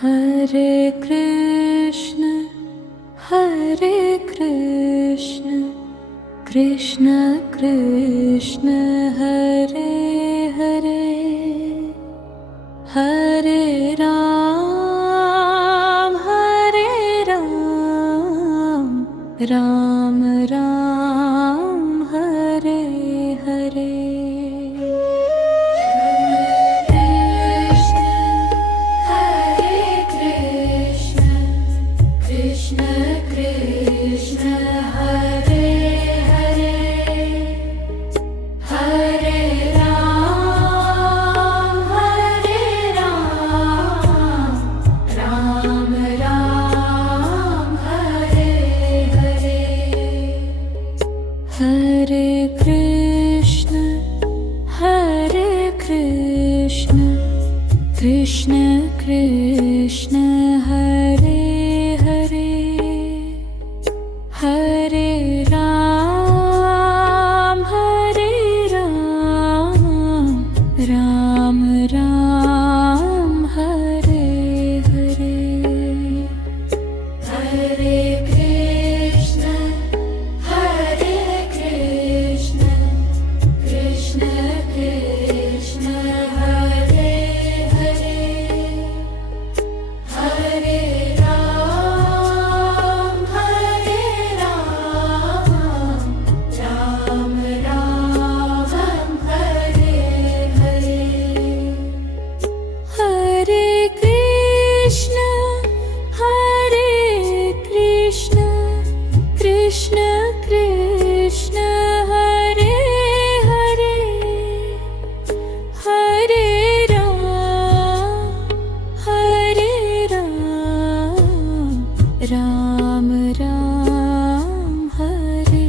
हरे कृष्ण कृष्ण कृष्ण हरे हरे, हरे राम राम राम हरे हरे। कृष्ण कृष्ण हरे हरे, हरे राम राम राम हरे हरे। हरे कृष्ण कृष्ण कृष्ण हरे हरे, हरे राम राम राम हरे हरे। हरे कृष्ण कृष्ण कृष्ण हरे हरे, हरे राम राम राम हरे हरे। हरे कृष्ण कृष्ण कृष्ण हरे हरे, हरे राम राम हरे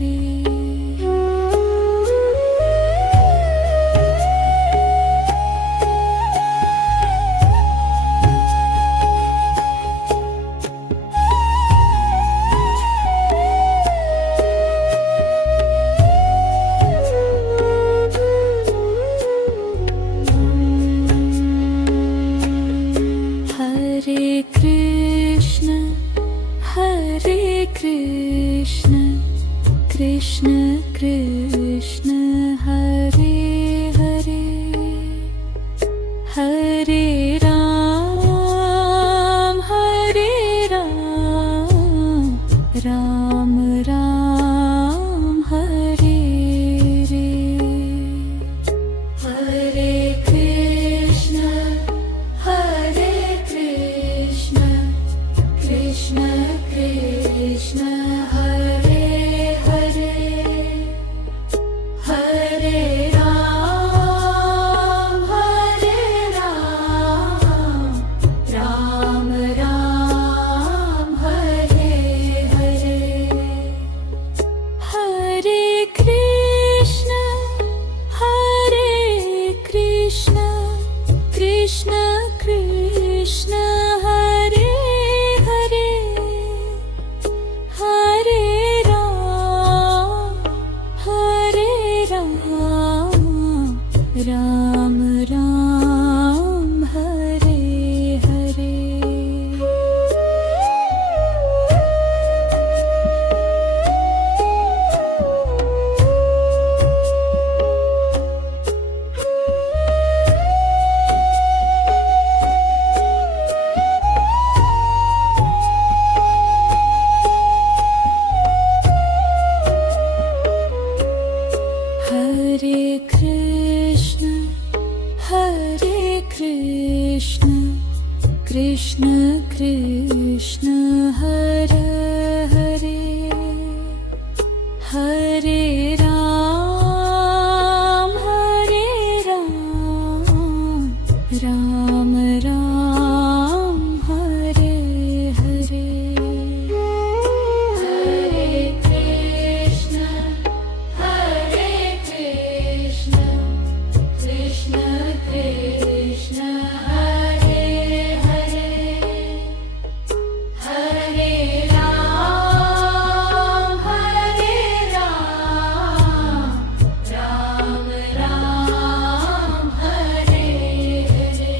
रे। हरे कृष्ण कृष्ण कृष्ण हरे हरे, हरे राम राम राम हरे रे। हरे कृष्ण कृष्ण कृष्ण हरे हरे, हरे राम राम राम हरे हरे। हरे कृष्ण कृष्ण कृष्ण हरे हरे, हरे राम राम राम हरे हरे। हरे कृष्ण कृष्ण कृष्ण हरे हरे, हरे राम राम राम हरे हरे। हरे कृष्ण कृष्ण कृष्ण हरे हरे, हरे Ram Ram Ram Hare Hare.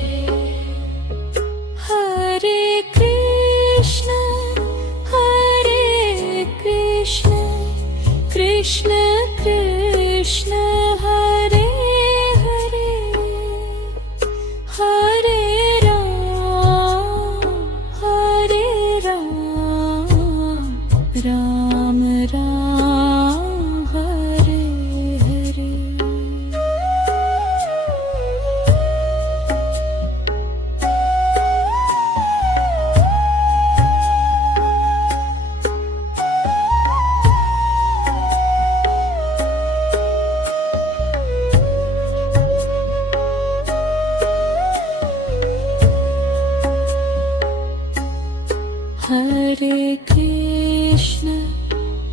Hare Krishna,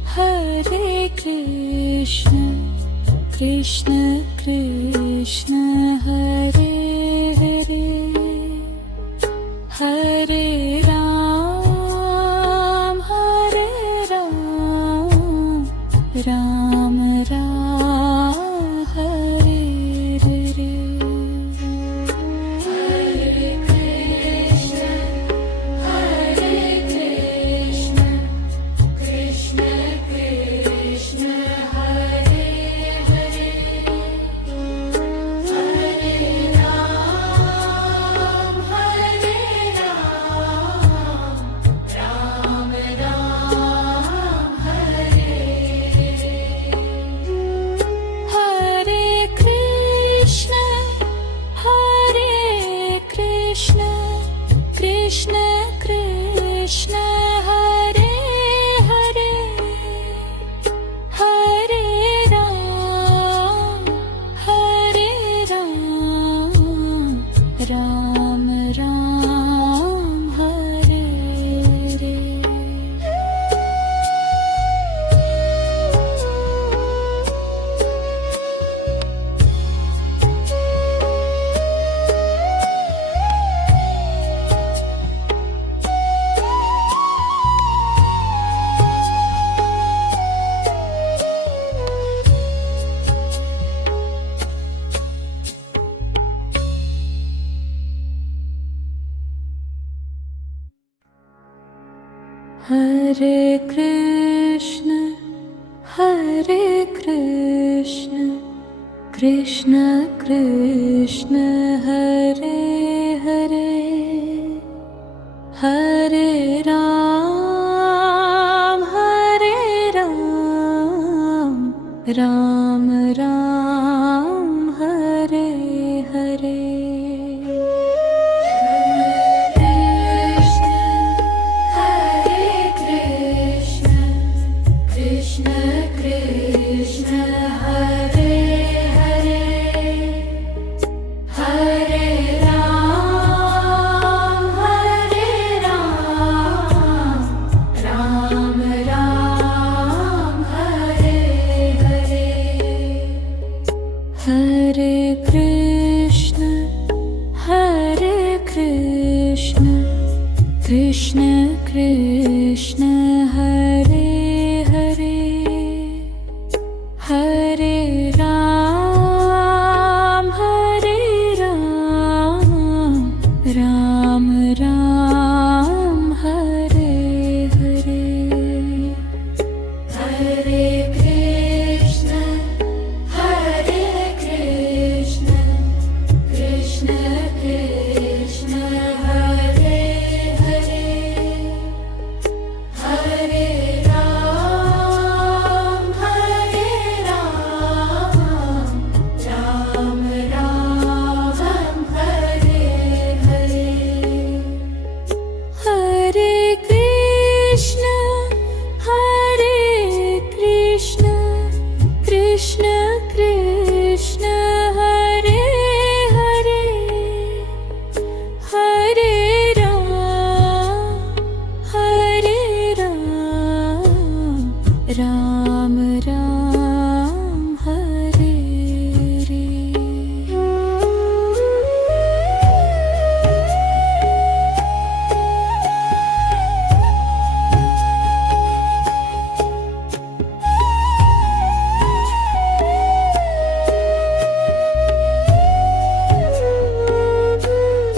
Hare Krishna, Krishna Krishna, Hare Hare, Hare Ram, Hare Ram, Ram Ram, Hare Hare. Krishna Krishna, Hare